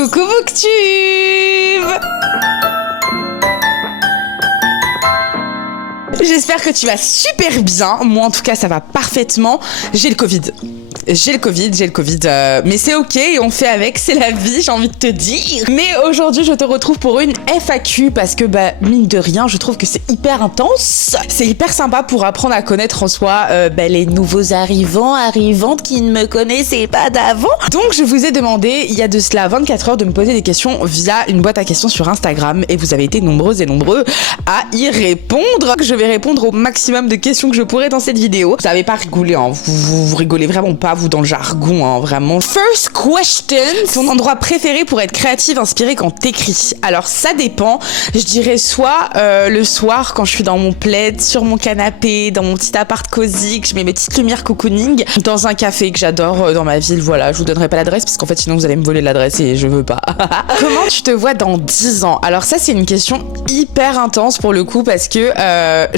Coucou Booktube! J'espère que tu vas super bien. Moi en tout cas ça va parfaitement. J'ai le Covid, mais c'est ok, on fait avec, c'est la vie, j'ai envie de te dire. Mais aujourd'hui je te retrouve pour une FAQ parce que mine de rien je trouve que c'est hyper intense. C'est hyper sympa pour apprendre à connaître en soi les nouveaux arrivantes qui ne me connaissaient pas d'avant. Donc je vous ai demandé il y a de cela 24 heures de me poser des questions via une boîte à questions sur Instagram et vous avez été nombreuses et nombreux à y répondre. Je vais répondre au maximum de questions que je pourrai dans cette vidéo. Vous n'avez pas rigolé, hein. Vous rigolez vraiment pas, vous, dans le jargon, hein, vraiment. First question, ton endroit préféré pour être créative, inspirée quand t'écris? Alors ça dépend, je dirais soit le soir quand je suis dans mon plaid, sur mon canapé, dans mon petit appart cosy, que je mets mes petites lumières cocooning, dans un café que j'adore dans ma ville, voilà, je vous donnerai pas l'adresse parce qu'en fait sinon vous allez me voler l'adresse et je veux pas. Comment tu te vois dans 10 ans? Alors ça c'est une question hyper intense pour le coup parce que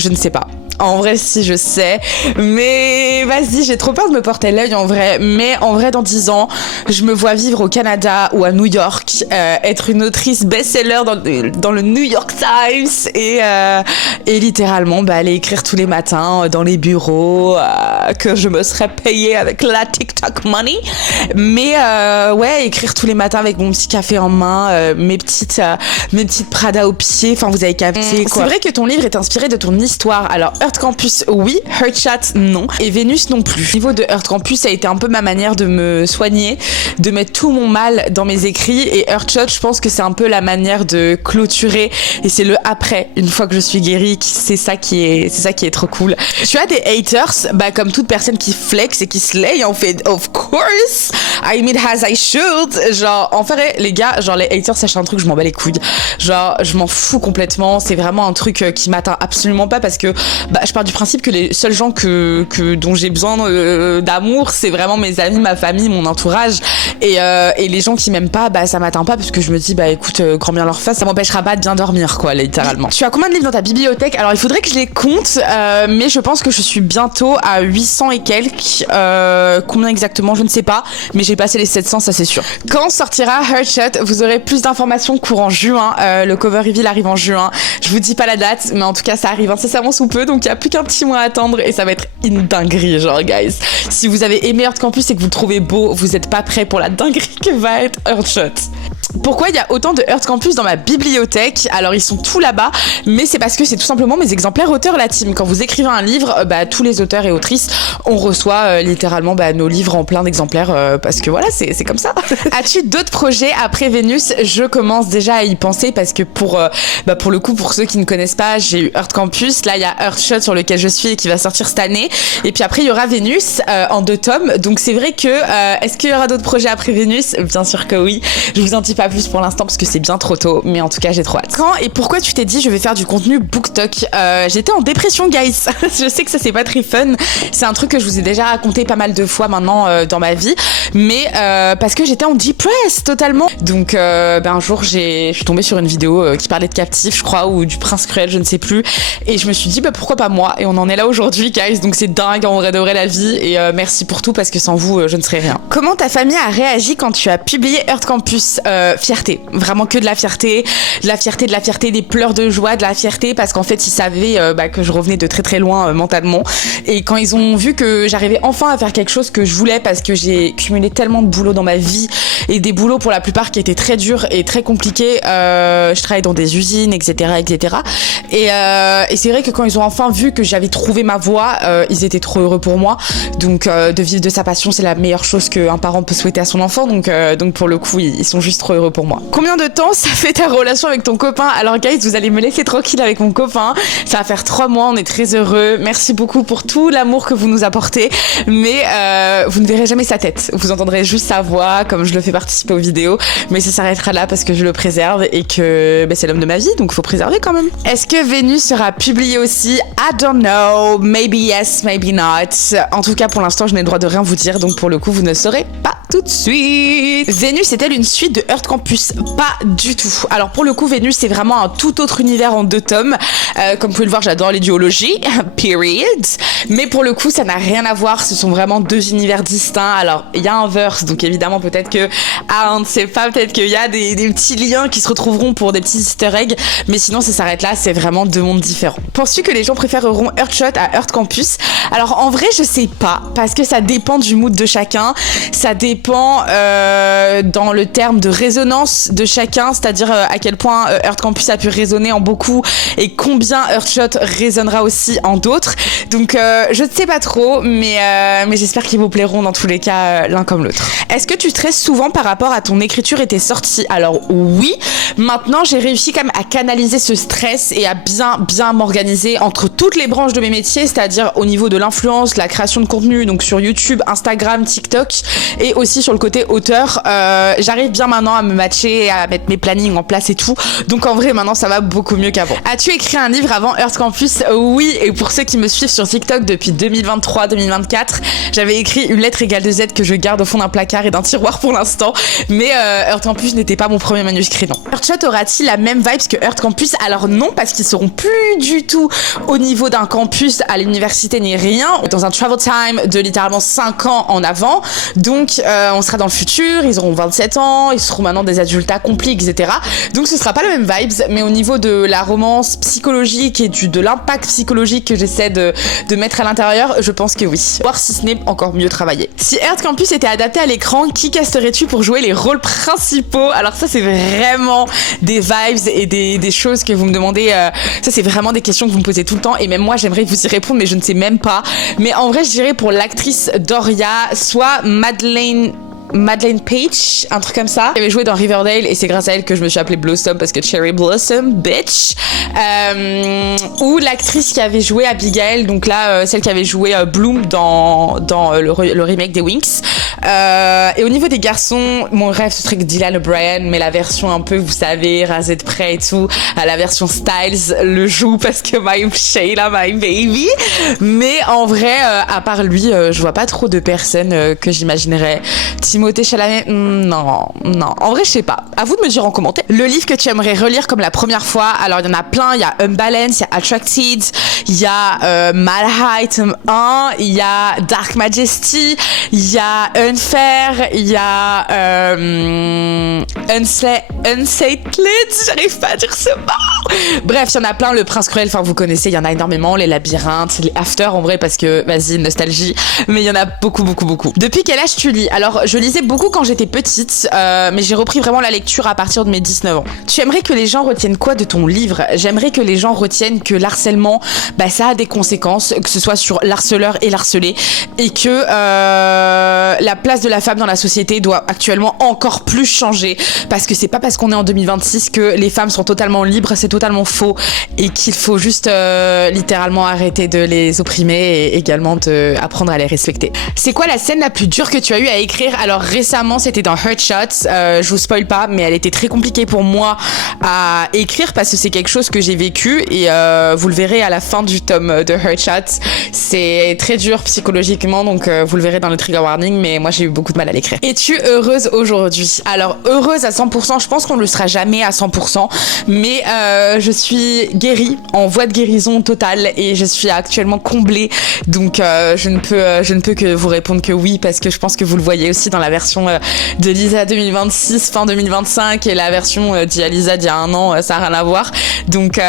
je ne sais pas. En vrai, si, je sais. Mais vas-y, j'ai trop peur de me porter l'œil en vrai. Mais en vrai, dans 10 ans, je me vois vivre au Canada ou à New York, être une autrice best-seller dans le New York Times et littéralement aller écrire tous les matins dans les bureaux que je me serais payée avec la TikTok money. Mais ouais, écrire tous les matins avec mon petit café en main, mes petites Prada aux pieds. Enfin, vous avez capté quoi. C'est vrai que ton livre est inspiré de ton histoire. Alors, Heart Campus, oui. Heart Chat, non. Et Vénus, non plus. Au niveau de Heart Campus, ça a été un peu ma manière de me soigner, de mettre tout mon mal dans mes écrits. Et Heart Chat, je pense que c'est un peu la manière de clôturer. Et c'est le après, une fois que je suis guérie, c'est ça qui est trop cool. Tu as des haters, comme toute personne qui flex et qui slay, en fait, of course. I mean, as I should. Genre, en fait, les gars, genre, les haters, sachez un truc, je m'en bats les couilles. Genre, je m'en fous complètement. C'est vraiment un truc qui m'atteint absolument pas parce que, je pars du principe que les seuls gens dont j'ai besoin d'amour, c'est vraiment mes amis, ma famille, mon entourage. Et les gens qui m'aiment pas, ça m'atteint pas parce que je me dis, écoute, grand bien leur face, ça m'empêchera pas de bien dormir, quoi, littéralement. Tu as combien de livres dans ta bibliothèque? Alors, il faudrait que je les compte, mais je pense que je suis bientôt à 800 et quelques. Combien exactement, je ne sais pas, mais j'ai passé les 700, ça c'est sûr. Quand sortira Heart Shot? Vous aurez plus d'informations courant juin. Le cover reveal arrive en juin. Je vous dis pas la date, mais en tout cas, ça arrive incessamment sous peu, donc il y a plus qu'un petit mois à attendre et ça va être une dinguerie, genre, guys. Si vous avez aimé Heart Campus et que vous le trouvez beau, vous êtes pas prêts pour la dinguerie que va être Heart Shot. Pourquoi il y a autant de Heart Campus dans ma bibliothèque? Alors ils sont tous là-bas, mais c'est parce que c'est tout simplement mes exemplaires auteurs la team. Quand vous écrivez un livre, tous les auteurs et autrices, on reçoit littéralement nos livres en plein d'exemplaires parce que voilà, c'est comme ça. As-tu d'autres projets après Vénus? Je commence déjà à y penser parce que pour le coup, pour ceux qui ne connaissent pas, j'ai eu Heart Campus, là il y a Heart Shot sur lequel je suis et qui va sortir cette année, et puis après il y aura Vénus en 2 tomes, donc c'est vrai que est-ce qu'il y aura d'autres projets après Vénus? Bien sûr que oui. Je vous en dis pas plus pour l'instant parce que c'est bien trop tôt, mais en tout cas j'ai trop hâte. Quand et pourquoi tu t'es dit je vais faire du contenu BookTok? J'étais en dépression, guys. Je sais que ça c'est pas très fun, c'est un truc que je vous ai déjà raconté pas mal de fois maintenant dans ma vie, mais parce que j'étais en depress totalement. Donc un jour je suis tombée sur une vidéo qui parlait de captifs, je crois, ou du prince cruel, je ne sais plus, et je me suis dit pourquoi pas moi, et on en est là aujourd'hui, guys. Donc c'est dingue, en vrai de vrai, la vie, et merci pour tout parce que sans vous je ne serais rien. Comment ta famille a réagi quand tu as publié Heart Campus? Fierté, vraiment que de la fierté, des pleurs de joie, de la fierté, parce qu'en fait ils savaient que je revenais de très très loin mentalement, et quand ils ont vu que j'arrivais enfin à faire quelque chose que je voulais, parce que j'ai cumulé tellement de boulot dans ma vie, et des boulots pour la plupart qui étaient très durs et très compliqués, je travaillais dans des usines, etc. Et c'est vrai que quand ils ont enfin vu que j'avais trouvé ma voie, ils étaient trop heureux pour moi. Donc de vivre de sa passion, c'est la meilleure chose qu'un parent peut souhaiter à son enfant, donc pour le coup ils sont juste trop heureux pour moi. Combien de temps ça fait ta relation avec ton copain? Alors guys, vous allez me laisser tranquille avec mon copain, ça va faire 3 mois, on est très heureux, merci beaucoup pour tout l'amour que vous nous apportez, mais vous ne verrez jamais sa tête, vous entendrez juste sa voix comme je le fais participer aux vidéos, mais ça s'arrêtera là parce que je le préserve et que c'est l'homme de ma vie, donc faut préserver quand même. Est-ce que Vénus sera publié aussi? I don't know, maybe yes, maybe not. En tout cas pour l'instant je n'ai le droit de rien vous dire, donc pour le coup vous ne saurez pas tout de suite. Vénus est-elle une suite de Heart Earth Campus? Pas du tout. Alors pour le coup, Vénus, c'est vraiment un tout autre univers en 2 tomes. Comme vous pouvez le voir, j'adore les duologies, period. Mais pour le coup, ça n'a rien à voir. Ce sont vraiment 2 univers distincts. Alors, il y a un verse, donc évidemment, peut-être que... on ne sait pas, peut-être qu'il y a des petits liens qui se retrouveront pour des petits easter eggs. Mais sinon, ça s'arrête là. C'est vraiment 2 mondes différents. Penses-tu que les gens préféreront Earthshot à Earth Campus? Alors, en vrai, je sais pas. Parce que ça dépend du mood de chacun. Ça dépend dans le terme de résonance de chacun. C'est-à-dire à quel point Earth Campus a pu résonner en beaucoup et combien Earthshot résonnera aussi en d'autres. Donc, je ne sais pas trop, mais j'espère qu'ils vous plairont dans tous les cas l'un comme l'autre. Est-ce que tu stresses souvent par rapport à ton écriture et tes sorties? Alors oui, maintenant j'ai réussi quand même à canaliser ce stress et à bien m'organiser entre toutes les branches de mes métiers, c'est-à-dire au niveau de l'influence, la création de contenu, donc sur YouTube, Instagram, TikTok, et aussi sur le côté auteur. J'arrive bien maintenant à me matcher, à mettre mes plannings en place et tout. Donc en vrai maintenant ça va beaucoup mieux qu'avant. As-tu écrit un livre avant Earth Campus? Oui, et pour ceux qui me suivent sur TikTok depuis 2023-2024, j'avais écrit une lettre égale de Z que je garde au fond d'un placard et d'un tiroir pour l'instant. Mais Earth Campus n'était pas mon premier manuscrit, non. Earthshot aura-t-il la même vibes que Earth Campus? Alors non, parce qu'ils seront plus du tout au niveau d'un campus à l'université ni rien. Dans un travel time de littéralement 5 ans en avant. Donc on sera dans le futur, ils auront 27 ans, ils seront maintenant des adultes accomplis, etc. Donc ce sera pas la même vibes, mais au niveau de la romance psychologique et de l'impact psychologique que j'essaie de mettre à l'intérieur, je pense que oui. Voir si ce n'est encore mieux travaillé. Si Earth Campus était adapté à l'écran, qui casterais-tu pour jouer les rôles principaux? Alors ça c'est vraiment des vibes et des choses que vous me demandez. Ça c'est vraiment des questions que vous me posez tout le temps et même moi j'aimerais vous y répondre mais je ne sais même pas. Mais en vrai je dirais pour l'actrice Doria, soit Madeleine Page, un truc comme ça. Elle avait joué dans Riverdale et c'est grâce à elle que je me suis appelée Blossom parce que Cherry Blossom, bitch. Ou l'actrice qui avait joué Abigail, donc là celle qui avait joué Bloom dans le remake des Winx. Et au niveau des garçons, mon rêve ce serait que Dylan O'Brien, mais la version un peu, vous savez, rasée de près et tout, la version Styles le joue parce que my Shayla, my baby. Mais en vrai, à part lui, je vois pas trop de personnes que j'imaginerais. Timothée Chalamet, non. En vrai, je sais pas. À vous de me dire en commentaire. Le livre que tu aimerais relire comme la première fois, alors il y en a plein. Il y a Unbalance, il y a Attracted, il y a Mad High tome 1, il y a Dark Majesty, il y a Unfair, il y a Unsettled, j'arrive pas à dire ce mot. Bref, il y en a plein. Le Prince Cruel, enfin vous connaissez, il y en a énormément. Les Labyrinthes, les After en vrai parce que, vas-y, nostalgie. Mais il y en a beaucoup. Depuis quel âge tu lis? Alors, je lisais beaucoup quand j'étais petite, mais j'ai repris vraiment la lecture à partir de mes 19 ans. Tu aimerais que les gens retiennent quoi de ton livre? J'aimerais que les gens retiennent que l'harcèlement, ça a des conséquences, que ce soit sur l'harceleur et l'harcelé, et que la place de la femme dans la société doit actuellement encore plus changer, parce que c'est pas parce qu'on est en 2026 que les femmes sont totalement libres, c'est totalement faux, et qu'il faut juste littéralement arrêter de les opprimer et également apprendre à les respecter. C'est quoi la scène la plus dure que tu as eu à écrire? Alors récemment c'était dans Heartshot, je vous spoil pas, mais elle était très compliquée pour moi à écrire parce que c'est quelque chose que j'ai vécu et vous le verrez à la fin du tome de Heartshot. C'est très dur psychologiquement, donc vous le verrez dans le trigger warning, mais moi j'ai eu beaucoup de mal à l'écrire. Es-tu heureuse aujourd'hui? Alors heureuse à 100%, je pense qu'on ne le sera jamais à 100%, mais je suis guérie, en voie de guérison totale et je suis actuellement comblée, donc je ne peux que vous répondre que oui, parce que je pense que vous le voyez aussi dans la version de Lisa 2026, fin 2025, et la version d'Alisa d'il y a un an, ça n'a rien à voir. Donc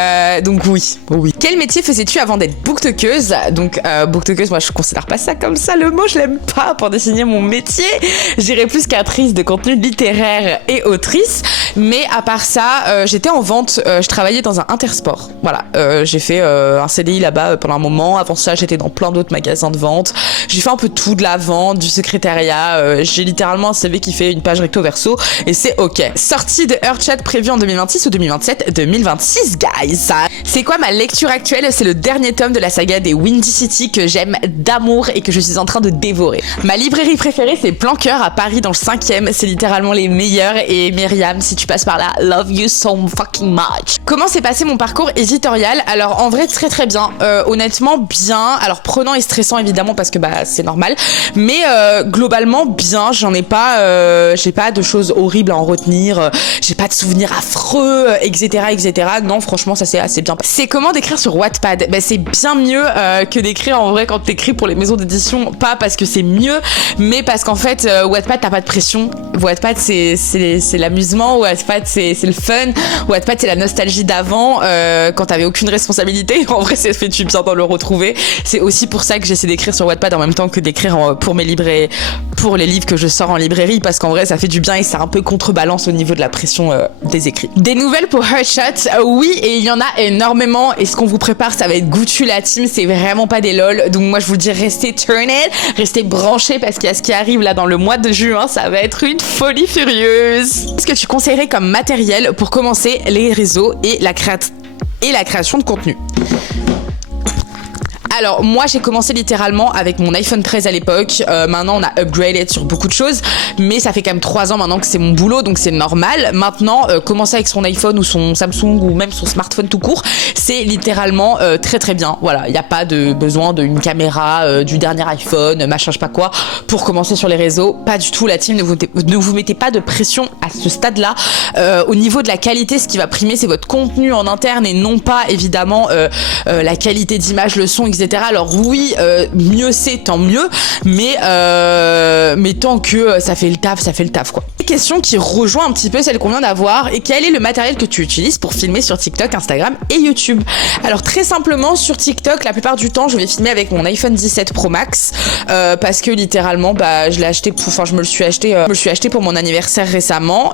oui. Quel métier faisais-tu avant d'être booktokeuse? Donc booktokeuse, moi je considère pas ça comme ça, le mot je l'aime pas pour désigner mon métier. J'irais plus qu'actrice de contenu littéraire et autrice. Mais à part ça, j'étais en vente, je travaillais dans un Intersport. Voilà, j'ai fait un CDI là-bas pendant un moment. Avant ça, j'étais dans plein d'autres magasins de vente. J'ai fait un peu tout, de la vente, du secrétariat. J'ai littéralement un CV qui fait une page recto verso et c'est ok. Sortie de Heartshot prévue en 2026 ou 2027? 2026, guys. C'est quoi ma lecture actuelle? C'est le dernier tome de la saga des Windy City que j'aime d'amour et que je suis en train de dévorer. Ma librairie préférée, c'est Planqueur à Paris dans le 5e. C'est littéralement les meilleurs. Et Myriam, si tu tu passes par là, love you so fucking much. Comment s'est passé mon parcours éditorial? Alors en vrai très très bien, honnêtement bien, alors prenant et stressant évidemment parce que bah c'est normal, mais globalement bien, j'ai pas de choses horribles à en retenir, j'ai pas de souvenirs affreux, etc. Non franchement ça s'est assez bien passé. C'est comment d'écrire sur Wattpad? Bah c'est bien mieux que d'écrire en vrai quand t'écris pour les maisons d'édition, pas parce que c'est mieux, mais parce qu'en fait Wattpad t'as pas de pression, Wattpad c'est l'amusement, Wattpad c'est le fun, Wattpad c'est la nostalgie d'avant, quand t'avais aucune responsabilité. En vrai ça fait du bien d'en le retrouver. C'est aussi pour ça que j'essaie d'écrire sur Wattpad en même temps que d'écrire pour mes livres et pour les livres que je sors en librairie, parce qu'en vrai ça fait du bien et ça un peu contrebalance au niveau de la pression des écrits. Des nouvelles pour Heartshot? Oui, et il y en a énormément, et ce qu'on vous prépare ça va être goûtu la team, c'est vraiment pas des lol, donc moi je vous dis restez turned, restez branchés parce qu'il y a ce qui arrive là dans le mois de juin, ça va être une folie furieuse. Qu'est-ce que tu conseillerais comme matériel pour commencer les réseaux et la création de contenu? Alors moi j'ai commencé littéralement avec mon iPhone 13 à l'époque, maintenant on a upgraded sur beaucoup de choses, mais ça fait quand même 3 ans maintenant que c'est mon boulot, donc c'est normal. Maintenant commencer avec son iPhone ou son Samsung ou même son smartphone tout court, c'est littéralement très très bien. Voilà, il n'y a pas de besoin d'une caméra, du dernier iPhone, machin je sais pas quoi, pour commencer sur les réseaux. Pas du tout la team, ne vous mettez pas de pression à ce stade-là. Au niveau de la qualité, ce qui va primer c'est votre contenu en interne et non pas évidemment la qualité d'image, le son, etc. Alors oui, mieux c'est, tant mieux, mais tant que ça fait le taf quoi. Une question qui rejoint un petit peu celle qu'on vient d'avoir, et quel est le matériel que tu utilises pour filmer sur TikTok, Instagram et YouTube? Alors très simplement sur TikTok, la plupart du temps je vais filmer avec mon iPhone 17 Pro Max, parce que littéralement bah je me le suis acheté pour mon anniversaire récemment,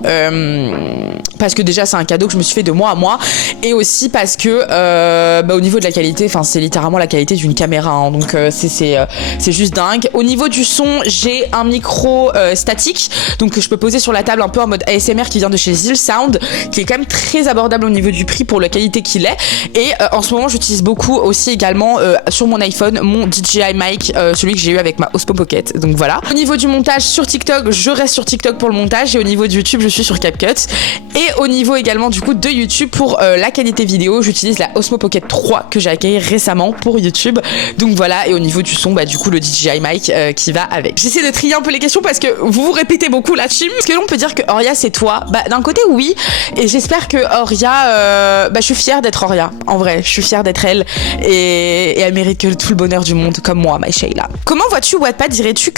parce que déjà c'est un cadeau que je me suis fait de mois à mois, et aussi parce que au niveau de la qualité, enfin c'est littéralement la qualité d'une caméra, hein, donc c'est juste dingue. Au niveau du son, j'ai un micro statique, donc que je peux poser sur la table un peu en mode ASMR, qui vient de chez Zill Sound, qui est quand même très abordable au niveau du prix pour la qualité qu'il est. Et en ce moment j'utilise beaucoup aussi également sur mon iPhone mon DJI mic, celui que j'ai eu avec ma Osmo Pocket, donc voilà. Au niveau du montage sur TikTok, je reste sur TikTok pour le montage, et au niveau de YouTube je suis sur CapCut. Et au niveau également du coup de YouTube pour la qualité vidéo, j'utilise la Osmo Pocket 3 que j'ai accueillie récemment pour YouTube. Donc voilà, et au niveau du son, bah du coup le DJI mic qui va avec. J'essaie de trier un peu les questions parce que vous vous répétez beaucoup la team. Est-ce que l'on peut dire que Oria c'est toi? Bah d'un côté oui, et j'espère que Oria, je suis fière d'être Oria. En vrai, je suis fière d'être elle, et elle mérite que tout le bonheur du monde comme moi, my Shayla. Comment vois-tu Wattpad? Dirais-tu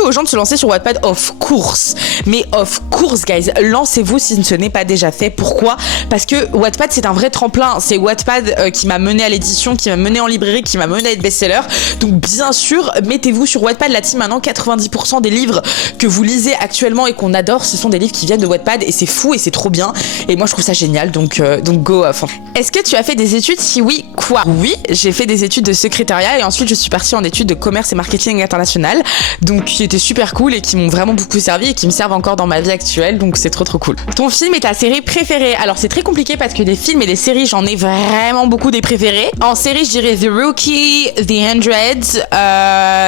aux gens de se lancer sur Wattpad? Of course, mais of course guys, lancez-vous si ce n'est pas déjà fait. Pourquoi? Parce que Wattpad c'est un vrai tremplin, c'est Wattpad qui m'a mené à l'édition, qui m'a mené en librairie, qui m'a mené à être best-seller. Donc bien sûr, mettez-vous sur Wattpad, la team. Maintenant 90% des livres que vous lisez actuellement et qu'on adore, ce sont des livres qui viennent de Wattpad, et c'est fou et c'est trop bien, et moi je trouve ça génial, donc go à fond. Est-ce que tu as fait des études? Si oui, quoi? Oui, j'ai fait des études de secrétariat, et ensuite je suis partie en études de commerce et marketing international, donc qui étaient super cool et qui m'ont vraiment beaucoup servi et qui me servent encore dans ma vie actuelle, donc c'est trop cool. Ton film et ta série préférée? Alors c'est très compliqué parce que des films et des séries, j'en ai vraiment beaucoup des préférés. En série je dirais The Rookie, The Hundreds,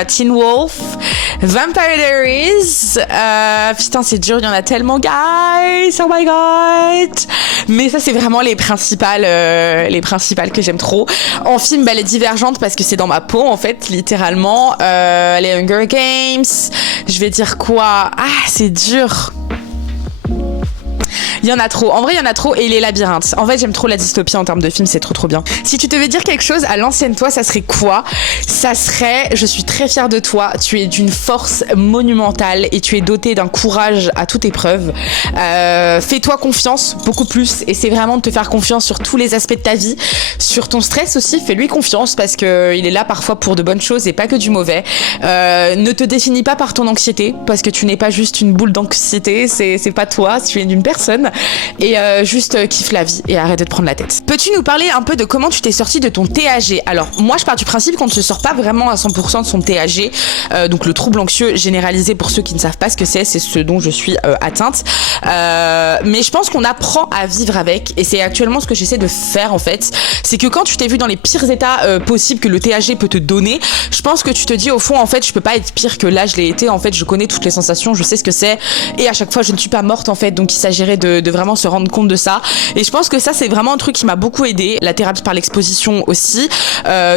Teen Wolf, Vampire Diaries, putain c'est dur, il y en a tellement guys, oh my god. Mais ça c'est vraiment les principales que j'aime trop. En film, les Divergentes parce que c'est dans ma peau en fait, littéralement. Les Hunger Games, je vais dire quoi? Ah c'est dur. Il y en a trop. En vrai, il y en a trop. Et les labyrinthes. En fait, j'aime trop la dystopie en termes de film. C'est trop bien. Si tu devais dire quelque chose à l'ancienne toi, ça serait quoi? Ça serait: je suis très fière de toi. Tu es d'une force monumentale et tu es dotée d'un courage à toute épreuve. Fais-toi confiance, beaucoup plus. Et c'est vraiment de te faire confiance sur tous les aspects de ta vie. Sur ton stress aussi, fais-lui confiance parce que il est là parfois pour de bonnes choses et pas que du mauvais. Ne te définis pas par ton anxiété parce que tu n'es pas juste une boule d'anxiété. C'est pas toi. Tu es une personne. Et juste kiffe la vie et arrête de te prendre la tête. Peux-tu nous parler un peu de comment tu t'es sortie de ton TAG? Alors moi je pars du principe qu'on ne se sort pas vraiment à 100% de son TAG, donc le trouble anxieux généralisé, pour ceux qui ne savent pas ce que c'est ce dont je suis atteinte, mais je pense qu'on apprend à vivre avec, et c'est actuellement ce que j'essaie de faire en fait. C'est que quand tu t'es vu dans les pires états possibles que le TAG peut te donner, je pense que tu te dis au fond en fait je peux pas être pire que là je l'ai été, en fait je connais toutes les sensations, je sais ce que c'est, et à chaque fois je ne suis pas morte en fait, donc il s'agirait de de vraiment se rendre compte de ça. Et je pense que ça, c'est vraiment un truc qui m'a beaucoup aidé. La thérapie par l'exposition aussi.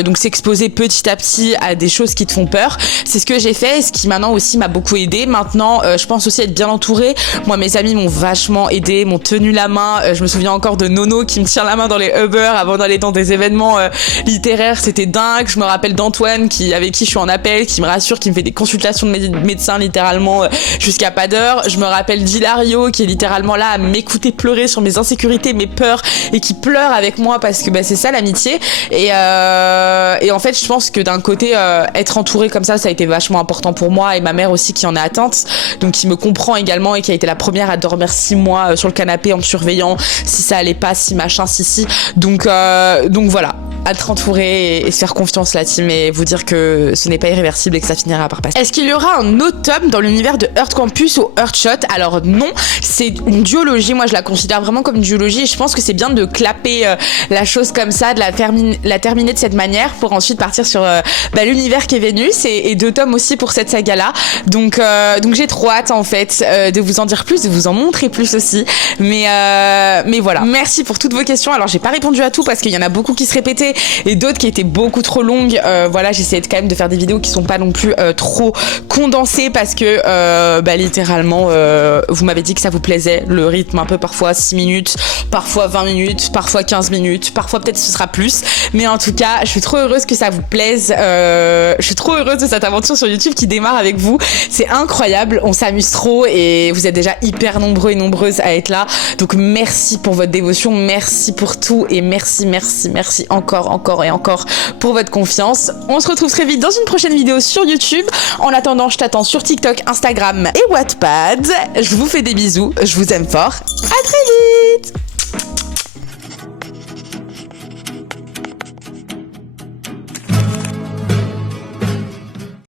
Donc s'exposer petit à petit à des choses qui te font peur. C'est ce que j'ai fait et ce qui maintenant aussi m'a beaucoup aidé. Maintenant, je pense aussi être bien entourée. Moi, mes amis m'ont vachement aidé, m'ont tenu la main. Je me souviens encore de Nono qui me tient la main dans les Uber avant d'aller dans des événements littéraires. C'était dingue. Je me rappelle d'Antoine avec qui je suis en appel, qui me rassure, qui me fait des consultations de médecins littéralement jusqu'à pas d'heure. Je me rappelle d'Hilario qui est littéralement là à m'écouter pleurer sur mes insécurités, mes peurs et qui pleure avec moi parce que c'est ça l'amitié. Et en fait, je pense que d'un côté, être entourée comme ça a été vachement important pour moi et ma mère aussi qui en est atteinte, donc qui me comprend également et qui a été la première à dormir 6 mois sur le canapé en me surveillant si ça allait pas, si machin, si. Donc voilà. Être entouré et se faire confiance la team et vous dire que ce n'est pas irréversible et que ça finira par passer. Est-ce qu'il y aura un autre tome dans l'univers de Heart Campus ou Heartshot? Alors non, c'est une duologie, moi je la considère vraiment comme une duologie et je pense que c'est bien de clapper la chose comme ça, de la terminer de cette manière pour ensuite partir sur l'univers qui est Vénus et 2 tomes aussi pour cette saga là. Donc j'ai trop hâte en fait de vous en dire plus, de vous en montrer plus aussi. Mais voilà. Merci pour toutes vos questions. Alors j'ai pas répondu à tout parce qu'il y en a beaucoup qui se répétaient et d'autres qui étaient beaucoup trop longues. Voilà, j'essayais quand même de faire des vidéos qui sont pas non plus trop condensées parce que littéralement vous m'avez dit que ça vous plaisait le rythme un peu, parfois 6 minutes, parfois 20 minutes, parfois 15 minutes, parfois peut-être ce sera plus, mais en tout cas je suis trop heureuse que ça vous plaise. Je suis trop heureuse de cette aventure sur YouTube qui démarre avec vous, c'est incroyable, on s'amuse trop et vous êtes déjà hyper nombreux et nombreuses à être là, donc merci pour votre dévotion, merci pour tout et merci encore et encore pour votre confiance. On se retrouve très vite dans une prochaine vidéo sur YouTube. En attendant, je t'attends sur TikTok, Instagram et Wattpad. Je vous fais des bisous, je vous aime fort. À très vite.